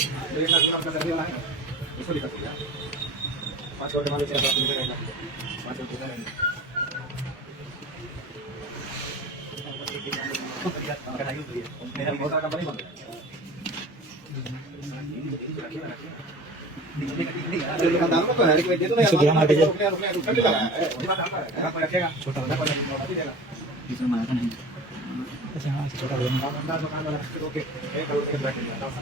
तो एक लाख गुना अपना कर दिया है, उसको दिक्कत हो गया। 5 करोड़ मान लीजिए आप अपने रहेगा, 5 करोड़ कितना रहेगा? मेरा बहुत सारा कंपनी बंद है। दुकानदारों को तो है कि तो नहीं रुपये भी लगाया है, वही बात आता है, घर पर रखेगा छोटा वाला भी देगा। तीसरा मारा नहीं अच्छा हाँ छोटा दुकान वाला ओके 1 करोड़ के बैठ जाता है।